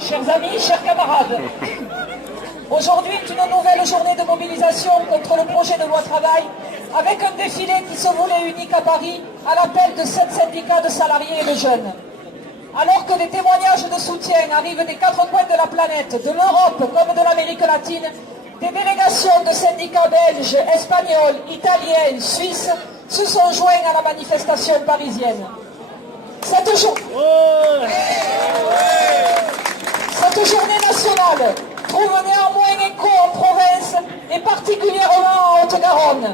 Chers amis, chers camarades, aujourd'hui est une nouvelle journée de mobilisation contre le projet de loi travail, avec un défilé qui se voulait unique à Paris, à l'appel de 7 syndicats de salariés et de jeunes. Alors que des témoignages de soutien arrivent des 4 coins de la planète, de l'Europe comme de l'Amérique latine, des délégations de syndicats belges, espagnols, italiens, suisses se sont joints à la manifestation parisienne. Cette journée nationale trouve néanmoins écho en province et particulièrement en Haute-Garonne.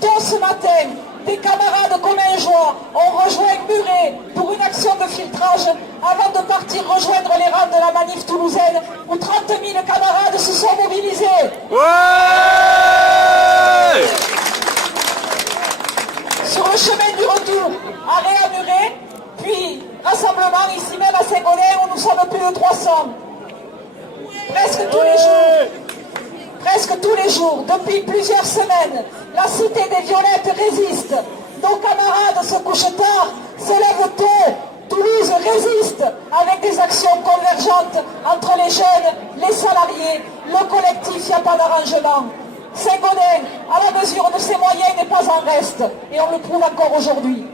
Tôt ce matin, des camarades commingeois ont rejoint Muret pour une action de filtrage avant de partir rejoindre les rangs de la manif toulousaine où 30 000 camarades se sont mobilisés. Ouais! Sur le chemin du retour, arrêt à Muret, puis rassemblement ici même à Saint-Gaudens où nous sommes plus de 300. Presque tous les jours, depuis plusieurs semaines, la cité des Violettes résiste. Nos camarades se couchent tard, se lèvent tôt. Toulouse résiste avec des actions convergentes entre les jeunes, les salariés, le collectif, il n'y a pas d'arrangement. Saint-Gaudens, à la mesure de ses moyens, n'est pas en reste, et on le prouve encore aujourd'hui.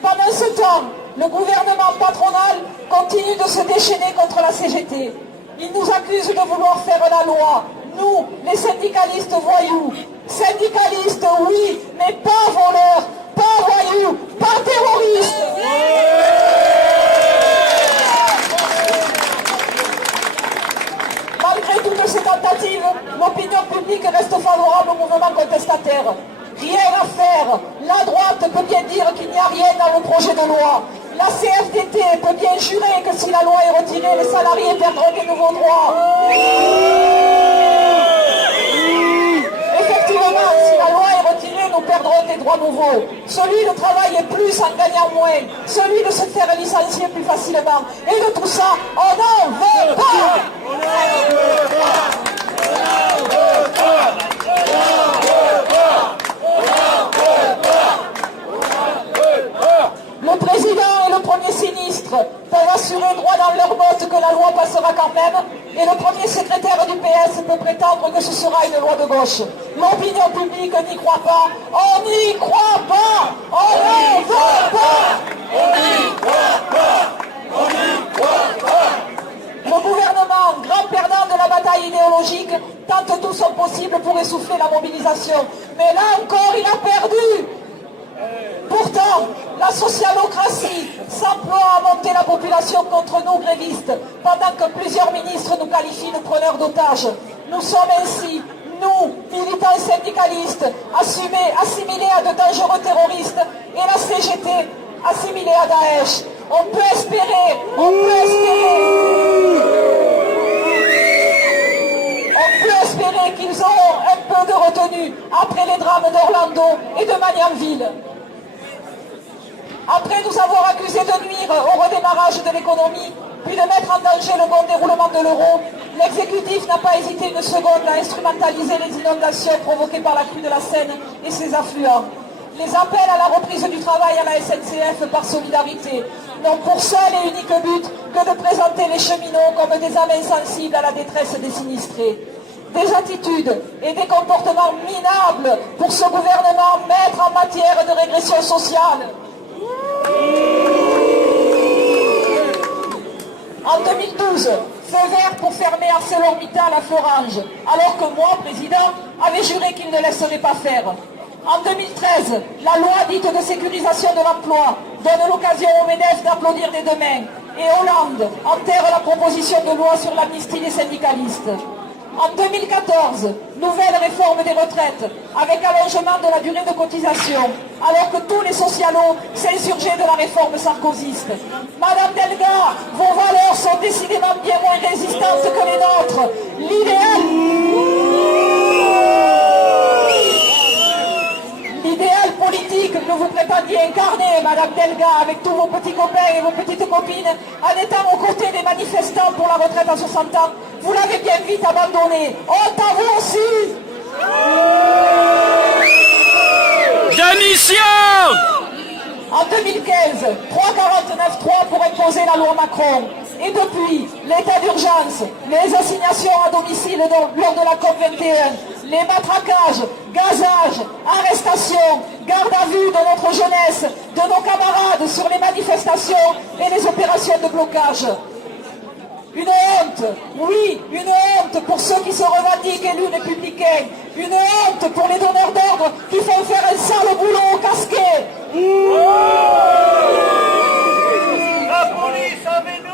Pendant ce temps, le gouvernement patronal continue de se déchaîner contre la CGT. Il nous accuse de vouloir faire la loi. Nous, les syndicalistes voyous. Syndicalistes, oui, mais pas voleurs, pas voyous, pas terroristes. Malgré toutes ces tentatives, l'opinion publique reste favorable au mouvement contestataire. Rien à faire. La droite peut bien dire qu'il n'y a rien dans le projet de loi. La CFDT peut bien jurer que si la loi est retirée, les salariés perdront des nouveaux droits. Effectivement, si la loi est retirée, nous perdrons des droits nouveaux. Celui de travailler plus en gagnant moins. Celui de se faire licencier plus facilement. Et de tout ça, on n'en veut pas. Le président et le premier sinistre peuvent assurer droit dans leurs bottes que la loi passera quand même, et le premier secrétaire du PS peut prétendre que ce sera une loi de gauche. L'opinion publique n'y croit pas, on n'y croit pas, on n'en veut pas, on n'y croit pas, on n'y croit pas. Le gouvernement, grand perdant de la bataille idéologique, tente tout son possible pour essouffler la mobilisation. Mais là encore, il a perdu. Pourtant, la socialocratie s'emploie à monter la population contre nous grévistes, pendant que plusieurs ministres nous qualifient de preneurs d'otages. Nous sommes ainsi, nous, militants syndicalistes, assimilés à de dangereux terroristes, et la CGT assimilée à Daesh. On peut espérer qu'ils auront un peu de retenue après les drames d'Orlando et de Magnanville. Après nous avoir accusés de nuire au redémarrage de l'économie, puis de mettre en danger le bon déroulement de l'euro, l'exécutif n'a pas hésité une seconde à instrumentaliser les inondations provoquées par la crue de la Seine et ses affluents. Les appels à la reprise du travail à la SNCF par solidarité n'ont pour seul et unique but que de présenter les cheminots comme des âmes insensibles à la détresse des sinistrés. Des attitudes et des comportements minables pour ce gouvernement maître en matière de régression sociale. En 2012, feu vert pour fermer ArcelorMittal à Florange, alors que moi, président, avait juré qu'il ne laisserait pas faire. En 2013, la loi dite de sécurisation de l'emploi donne l'occasion au MEDEF d'applaudir des deux mains. Et Hollande enterre la proposition de loi sur l'amnistie des syndicalistes. En 2014, nouvelle réforme des retraites, avec allongement de la durée de cotisation, alors que tous les socialos s'insurgeaient de la réforme sarkozyste. Madame Delga, vos valeurs sont décidément bien moins résistantes que les nôtres. L'idéal politique que vous prétendiez incarner, Madame Delga, avec tous vos petits copains et vos petites copines, en étant aux côtés des manifestants pour la retraite à 60 ans, vous l'avez bien vite abandonné. Honte à vous aussi. Démission! En 2015, 349-3 pour imposer la loi Macron. Et depuis, l'état d'urgence, les assignations à domicile lors de la COP21, les matraquages, gazages, arrestations, garde à vue de notre jeunesse, de nos camarades sur les manifestations et les opérations de blocage. Une honte, oui, une honte pour ceux qui se revendiquent élus républicains. Une honte pour les donneurs d'ordre qui font faire un sale boulot au casquet. La police avec nous.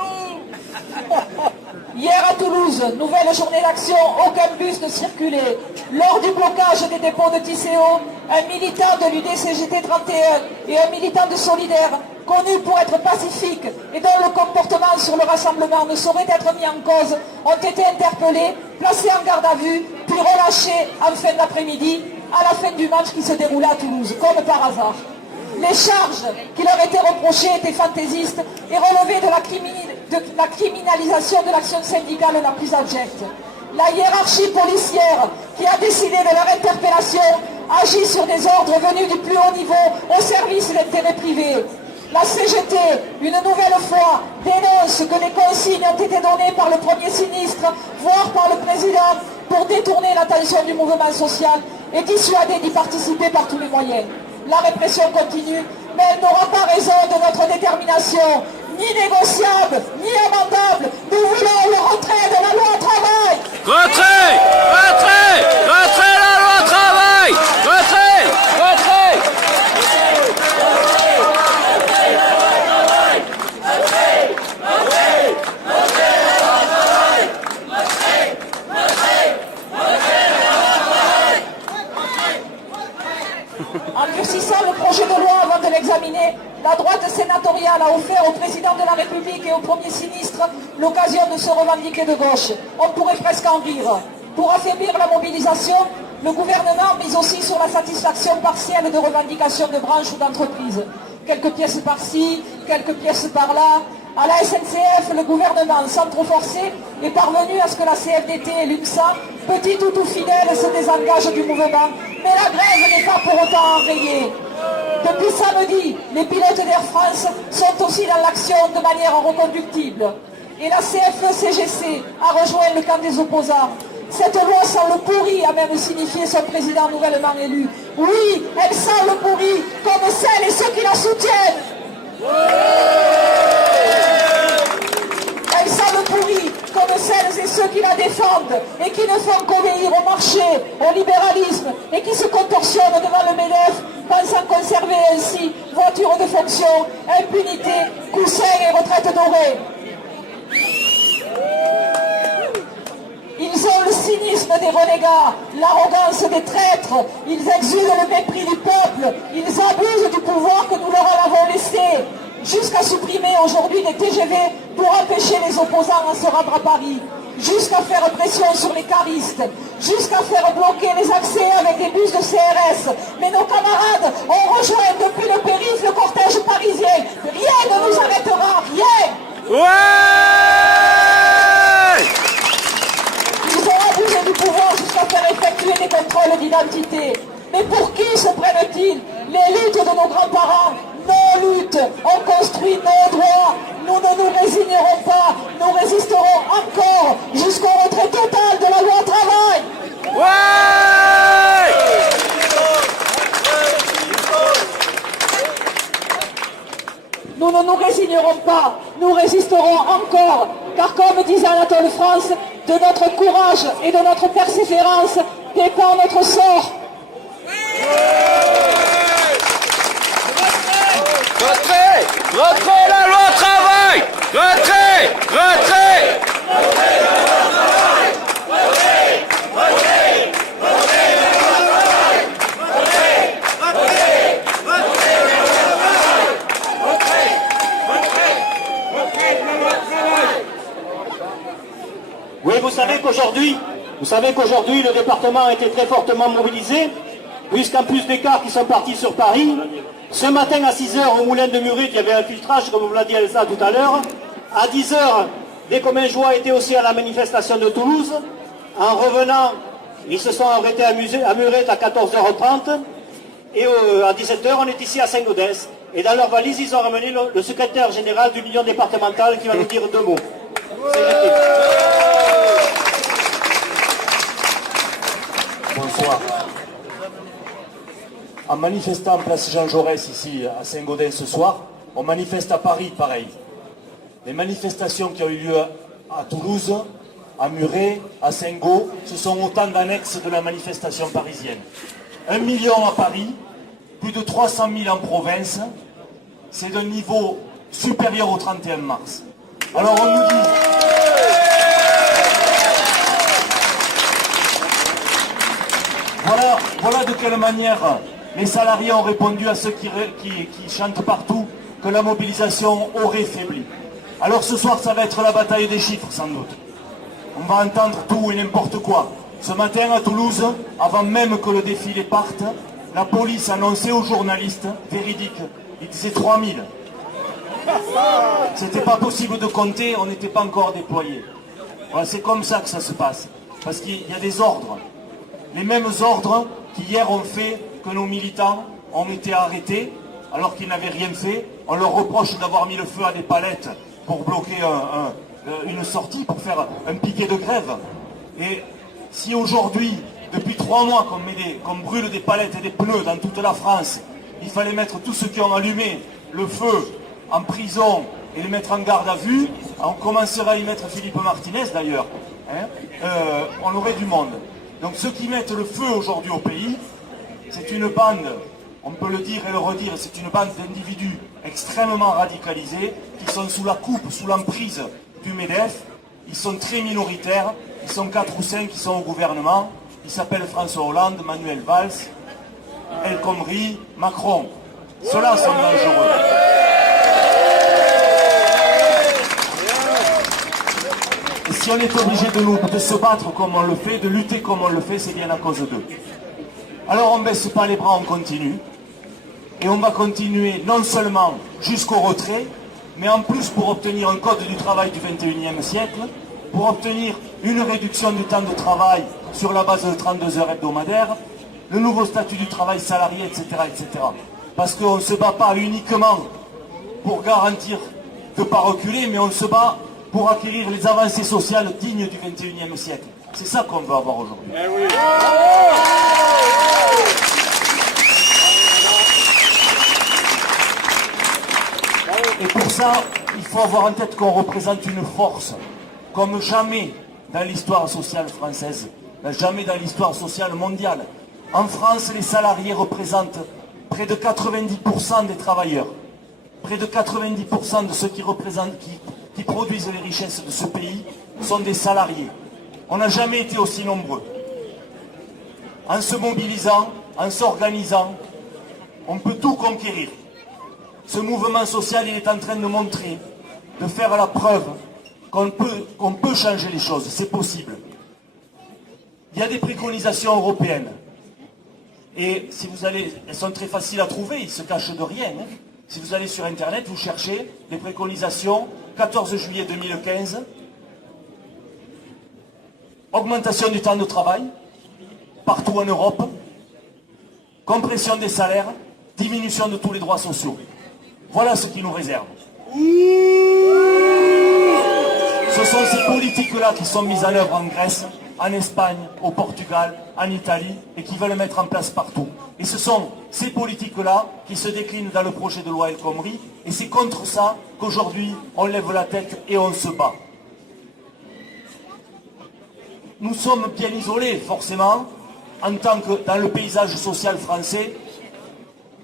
Hier à Toulouse, nouvelle journée d'action, aucun bus ne circulait. Lors du blocage des dépôts de Tisséo, un militant de l'UDCGT 31 et un militant de Solidaire, connus pour être pacifiques et dont le comportement sur le rassemblement ne saurait être mis en cause, ont été interpellés, placés en garde à vue, puis relâchés en fin d'après-midi, à la fin du match qui se déroulait à Toulouse, comme par hasard. Les charges qui leur étaient reprochées étaient fantaisistes et relevaient de la criminalisation de l'action syndicale la plus abjecte. La hiérarchie policière qui a décidé de leur interpellation agit sur des ordres venus du plus haut niveau au service d'intérêts privés. La CGT, une nouvelle fois, dénonce que les consignes ont été données par le premier sinistre, voire par le président, pour détourner l'attention du mouvement social et dissuader d'y participer par tous les moyens. La répression continue, mais elle n'aura pas raison de notre détermination, ni négociable, ni amendable. Nous voulons le retrait de la loi travail. Retrait, retrait, retrait la loi travail. Retrait, retrait. En durcissant le projet de loi avant de l'examiner, la droite sénatoriale a offert au président de la République et au premier sinistre l'occasion de se revendiquer de gauche. On pourrait presque en rire. Pour affaiblir la mobilisation, le gouvernement mise aussi sur la satisfaction partielle de revendications de branches ou d'entreprises. Quelques pièces par-ci, quelques pièces par-là. À la SNCF, le gouvernement, sans trop forcer, est parvenu à ce que la CFDT et l'UNSA, petite ou tout fidèle, se désengagent du mouvement. Mais la grève n'est pas pour autant enrayée. Depuis samedi, les pilotes d'Air France sont aussi dans l'action de manière reconductible. Et la CFE-CGC a rejoint le camp des opposants. Cette loi sent le pourri, a même signifié son président nouvellement élu. Oui, elle sent le pourri, comme celles et ceux qui la soutiennent. Elle sent le pourri, comme celles et ceux qui la défendent et qui ne font qu'obéir au marché, au libéralisme et qui se contorsionnent devant le MEDEF, pensant conserver ainsi voiture de fonction, impunité, coussins et retraite dorée. Ils ont le cynisme des renégats, l'arrogance des traîtres, ils exudent le mépris du peuple, ils abusent du pouvoir que nous leur avons laissé, jusqu'à supprimer aujourd'hui des TGV pour empêcher les opposants à se rendre à Paris, jusqu'à faire pression sur les caristes, jusqu'à faire bloquer les accès avec des bus de CRS. Mais nos camarades ont rejoint depuis le périph' le cortège parisien. Rien ne nous arrêtera, rien. Ouais. Ils ont abusé du pouvoir jusqu'à faire effectuer des contrôles d'identité. Mais pour qui se prennent-ils? Les luttes de nos grands-parents, nos luttes, ont construit nos droits. Nous ne nous résignerons pas, nous résisterons encore jusqu'au retrait total de la loi travail. Ouais. Nous ne nous résignerons pas, nous résisterons encore, car comme disait Anatole France, de notre courage et de notre persévérance dépend notre sort. Retrait, retrait la loi travail. Retrait, retrait. Oui, vous savez qu'aujourd'hui, le département a été très fortement mobilisé, puisqu'en plus des cars qui sont partis sur Paris, ce matin à 6h au Moulin de Muret, il y avait un filtrage, comme vous l'a dit Elsa tout à l'heure. À 10h, des Commingeois étaient aussi à la manifestation de Toulouse. En revenant, ils se sont arrêtés à Muret à 14h30. Et à 17h, on est ici à Saint-Gaudens. Et dans leur valise, ils ont ramené le secrétaire général de l'Union départementale qui va nous dire 2 mots. C'est l'équipe. Bonsoir. En manifestant place Jean Jaurès ici à Saint-Gaudens ce soir, on manifeste à Paris pareil. Les manifestations qui ont eu lieu à Toulouse, à Muret, à Saint-Gaud, ce sont autant d'annexes de la manifestation parisienne. 1 million à Paris, plus de 300 000 en province, c'est d'un niveau supérieur au 31 mars. Alors on nous dit... Voilà de quelle manière les salariés ont répondu à ceux qui chantent partout que la mobilisation aurait faibli. Alors ce soir, ça va être la bataille des chiffres, sans doute. On va entendre tout et n'importe quoi. Ce matin à Toulouse, avant même que le défilé parte, la police annonçait aux journalistes, véridique, il disait 3000. C'était pas possible de compter, on n'était pas encore déployés. Voilà, c'est comme ça que ça se passe. Parce qu'il y a des ordres. Les mêmes ordres qui hier ont fait que nos militants ont été arrêtés alors qu'ils n'avaient rien fait. On leur reproche d'avoir mis le feu à des palettes pour bloquer une sortie, pour faire un piquet de grève. Et si aujourd'hui, depuis 3 mois qu'on brûle des palettes et des pneus dans toute la France, il fallait mettre tous ceux qui ont allumé le feu en prison et les mettre en garde à vue, on commencera à y mettre Philippe Martinez d'ailleurs, hein, on aurait du monde. Donc ceux qui mettent le feu aujourd'hui au pays, c'est une bande, on peut le dire et le redire, c'est une bande d'individus extrêmement radicalisés qui sont sous la coupe, sous l'emprise du MEDEF. Ils sont très minoritaires, ils sont 4 ou 5 qui sont au gouvernement. Ils s'appellent François Hollande, Manuel Valls, El Khomri, Macron. Ceux-là sont dangereux. Et si on est obligé de se battre comme on le fait, de lutter comme on le fait, c'est bien à cause d'eux. Alors on ne baisse pas les bras, on continue. Et on va continuer non seulement jusqu'au retrait, mais en plus pour obtenir un code du travail du 21e siècle, pour obtenir une réduction du temps de travail sur la base de 32 heures hebdomadaires, le nouveau statut du travail salarié, etc. etc. Parce qu'on ne se bat pas uniquement pour garantir de ne pas reculer, mais on se bat pour acquérir les avancées sociales dignes du 21e siècle. C'est ça qu'on veut avoir aujourd'hui. Et pour ça, il faut avoir en tête qu'on représente une force, comme jamais dans l'histoire sociale française, jamais dans l'histoire sociale mondiale. En France, les salariés représentent près de 90% des travailleurs, près de 90% de ceux qui produisent les richesses de ce pays sont des salariés. On n'a jamais été aussi nombreux. En se mobilisant, en s'organisant, on peut tout conquérir. Ce mouvement social, il est en train de montrer, de faire la preuve qu'on peut changer les choses, c'est possible. Il y a des préconisations européennes. Et si vous allez, elles sont très faciles à trouver, ils ne se cachent de rien. Hein. Si vous allez sur Internet, vous cherchez les préconisations, 14 juillet 2015, augmentation du temps de travail, partout en Europe, compression des salaires, diminution de tous les droits sociaux. Voilà ce qui nous réserve. Ce sont ces politiques-là qui sont mises en œuvre en Grèce, en Espagne, au Portugal, en Italie, et qui veulent mettre en place partout. Et ce sont ces politiques-là qui se déclinent dans le projet de loi El Khomri, et c'est contre ça qu'aujourd'hui on lève la tête et on se bat. Nous sommes bien isolés, forcément, en tant que dans le paysage social français,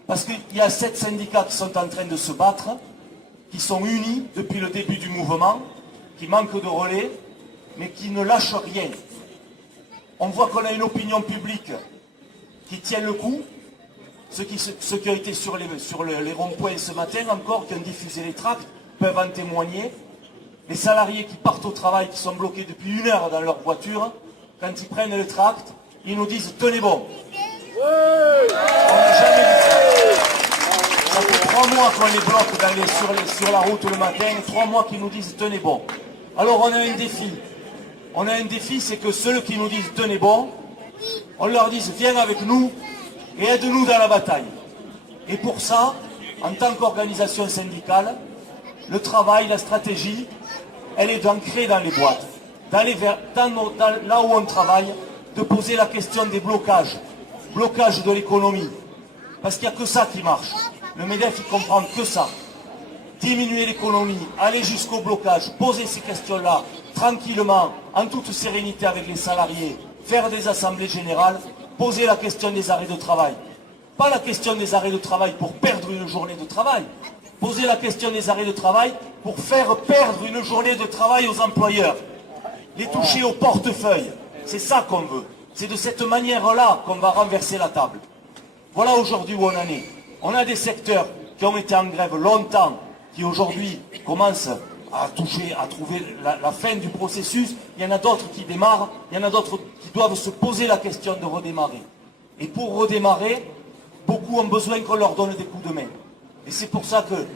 parce qu'il y a 7 syndicats qui sont en train de se battre, qui sont unis depuis le début du mouvement, qui manquent de relais, mais qui ne lâchent rien. On voit qu'on a une opinion publique qui tient le coup. Ceux qui ont été sur les ronds-points ce matin encore, qui ont diffusé les tracts, peuvent en témoigner. Les salariés qui partent au travail, qui sont bloqués depuis 1 heure dans leur voiture, quand ils prennent le tract, ils nous disent « tenez bon ». On n'a jamais vu ça. Ça fait 3 mois qu'on les bloque sur la route le matin, 3 mois qu'ils nous disent « tenez bon ». Alors on a un défi. On a un défi, c'est que ceux qui nous disent « tenez bon », on leur dise « viens avec nous et aide-nous dans la bataille ». Et pour ça, en tant qu'organisation syndicale, le travail, la stratégie, elle est d'ancrer dans les boîtes, d'aller vers, là où on travaille, de poser la question des blocages de l'économie. Parce qu'il n'y a que ça qui marche. Le MEDEF, il comprend que ça. Diminuer l'économie, aller jusqu'au blocage, poser ces questions-là, tranquillement, en toute sérénité avec les salariés, faire des assemblées générales, poser la question des arrêts de travail. Pas la question des arrêts de travail pour perdre une journée de travail. Poser la question des arrêts de travail pour faire perdre une journée de travail aux employeurs. Les toucher au portefeuille. C'est ça qu'on veut. C'est de cette manière-là qu'on va renverser la table. Voilà aujourd'hui où on en est. On a des secteurs qui ont été en grève longtemps, qui aujourd'hui commencent à trouver la fin du processus. Il y en a d'autres qui démarrent, il y en a d'autres qui doivent se poser la question de redémarrer. Et pour redémarrer, beaucoup ont besoin qu'on leur donne des coups de main. Et c'est pour ça que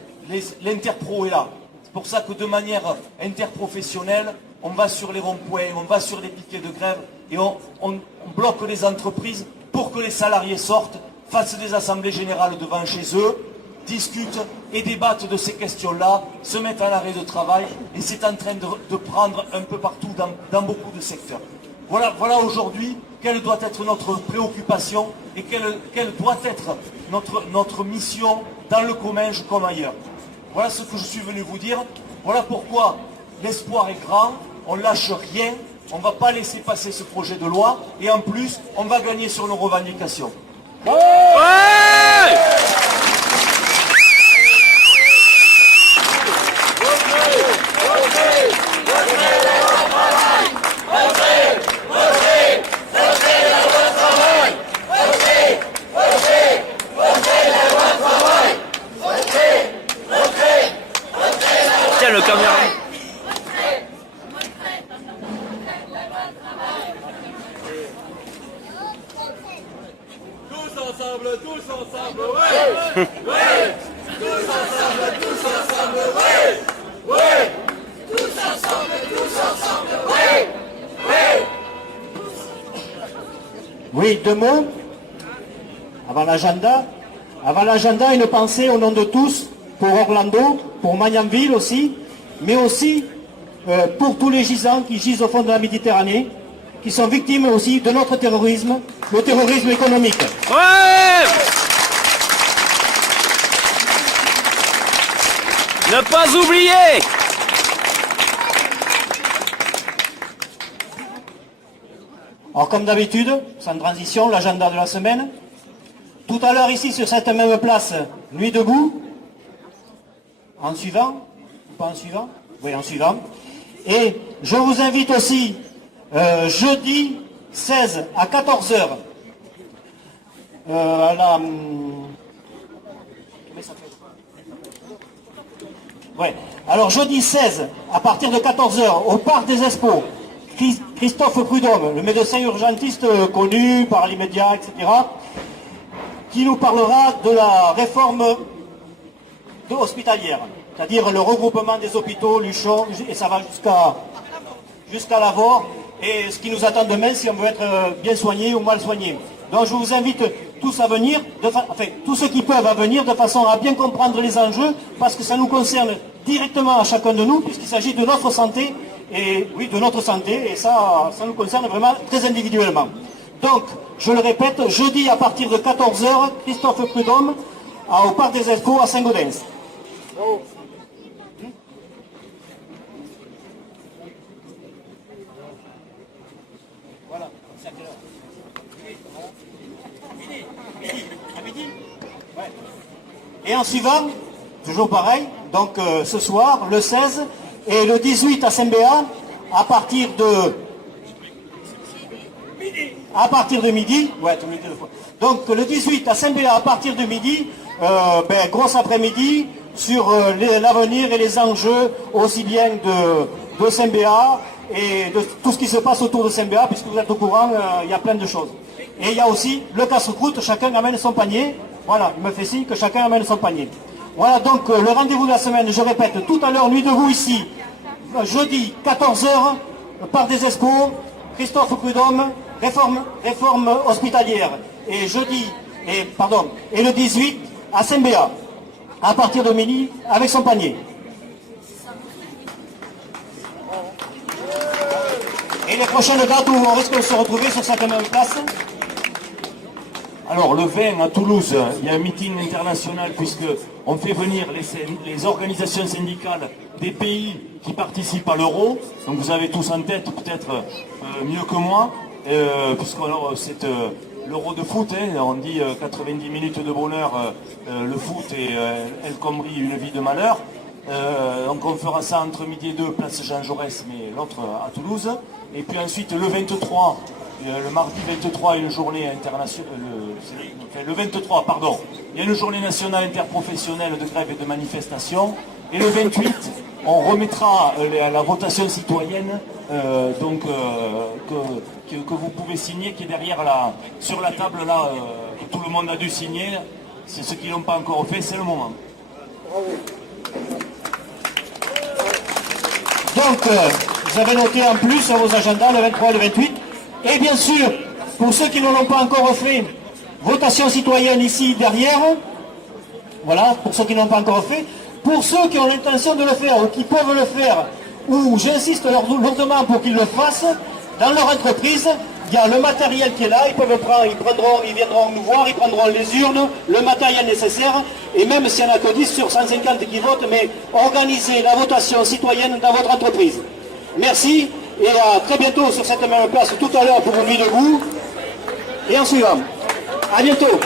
l'Interpro est là. C'est pour ça que de manière interprofessionnelle, on va sur les ronds-points, on va sur les piquets de grève et on bloque les entreprises pour que les salariés sortent, fassent des assemblées générales devant chez eux, discutent et débattent de ces questions-là, se mettent en arrêt de travail, et c'est en train de prendre un peu partout dans beaucoup de secteurs. Voilà aujourd'hui quelle doit être notre préoccupation et quelle doit être notre mission dans le Comminges comme ailleurs. Voilà ce que je suis venu vous dire. Voilà pourquoi l'espoir est grand, on ne lâche rien, on ne va pas laisser passer ce projet de loi, et en plus, on va gagner sur nos revendications. Ouais! Tiens le caméra. Tous ensemble, ouais! Ouais! Tous ensemble, ouais! Ouais! Tous ensemble, ouais! Ouais! Oui, deux mots. Avant l'agenda. Avant l'agenda, une pensée au nom de tous, pour Orlando, pour Magnanville aussi, mais aussi pour tous les gisants qui gisent au fond de la Méditerranée, qui sont victimes aussi de notre terrorisme, le terrorisme économique. Ouais! Ne pas oublier! Alors comme d'habitude, sans transition, l'agenda de la semaine. Tout à l'heure ici sur cette même place, nuit debout. En suivant, ou pas en suivant? Oui, en suivant. Et je vous invite aussi jeudi 16 à 14h à la... Ouais. Alors jeudi 16 à partir de 14h au Parc des Expos, Christophe Prudhomme, le médecin urgentiste connu par les médias, etc., qui nous parlera de la réforme hospitalière, c'est-à-dire le regroupement des hôpitaux, Luchon, et ça va jusqu'à Lavore, et ce qui nous attend demain si on veut être bien soigné ou mal soigné. Donc je vous invite tous à venir, enfin tous ceux qui peuvent à venir de façon à bien comprendre les enjeux, parce que ça nous concerne directement à chacun de nous, puisqu'il s'agit de notre santé, et oui, de notre santé, et ça nous concerne vraiment très individuellement. Donc, je le répète, jeudi à partir de 14h, Christophe Prudhomme, au Parc des Expos à Saint-Gaudens. Voilà, c'est à quelle heure? Midi. À midi? Ouais. Et en suivant, toujours pareil, donc ce soir, le 16 et le 18 à Saint-Béat, à partir de midi, ouais, tout midi deux fois. Donc le 18 à Saint-Béat à partir de midi, grosse après-midi sur l'avenir et les enjeux aussi bien de Saint-Béat et de tout ce qui se passe autour de Saint-Béat, puisque vous êtes au courant, il y a plein de choses. Et il y a aussi le casse-croûte, chacun amène son panier. Voilà, il me fait signe que chacun amène son panier. Voilà donc le rendez-vous de la semaine, je répète, tout à l'heure, nuit debout ici, jeudi 14h, Parc des Expos, Christophe Prudhomme, réforme hospitalière. Et le 18 à Saint-Béat. à partir de midi avec son panier. Et les prochaines dates où on risque de se retrouver sur cette même place? Alors le 20 à Toulouse, il y a un meeting international puisqu'on fait venir les organisations syndicales des pays qui participent à l'euro. Donc vous avez tous en tête peut-être mieux que moi, puisque c'est l'euro de foot, hein, on dit 90 minutes de bonheur, le foot et El Khomri, une vie de malheur. Donc on fera ça entre midi et 2, place Jean Jaurès, mais l'autre à Toulouse. Et puis ensuite le 23, le mardi 23, une journée internationale, le 23, pardon, il y a une journée nationale interprofessionnelle de grève et de manifestation. Et le 28, on remettra la votation citoyenne que vous pouvez signer, qui est derrière sur la table là, que tout le monde a dû signer. C'est ceux qui ne l'ont pas encore fait, c'est le moment. Donc, vous avez noté en plus sur vos agendas le 23 et le 28. Et bien sûr, pour ceux qui ne l'ont pas encore fait, votation citoyenne ici derrière. Voilà, pour ceux qui ne l'ont pas encore fait. Pour ceux qui ont l'intention de le faire ou qui peuvent le faire, ou j'insiste lourdement pour qu'ils le fassent, dans leur entreprise, il y a le matériel qui est là, ils viendront nous voir, ils prendront les urnes, le matériel nécessaire, et même s'il n'y en a que 10 sur 150 qui votent, mais organisez la votation citoyenne dans votre entreprise. Merci, et à très bientôt sur cette même place tout à l'heure pour une nuit debout, et en suivant. À bientôt.